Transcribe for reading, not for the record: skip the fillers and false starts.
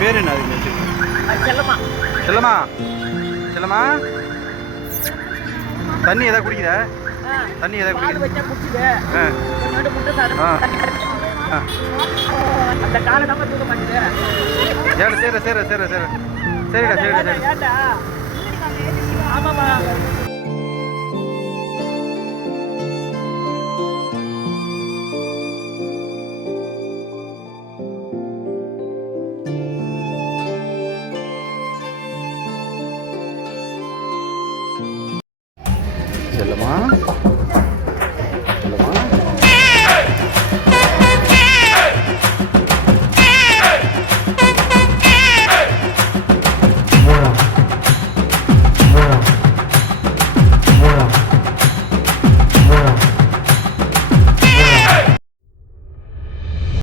பேர் என்ன அதுக்கு வச்சுருக்கோம்? செல்லம்மா. செல்லம்மா செல்லம்மா தண்ணி எதாவது குடிக்குதா? தண்ணி எதாவது பால் வச்சா குடிச்சுது. ஆ கொஞ்சோண்டு முட்டை சாதம். ஆ அந்த காலை நம்ம தூக்க மாட்டேது. சரிடா சரிடா சரிடா சரிடா சரிடா சரிடா சரிடா ஏண்டா? ஆமாம்மா.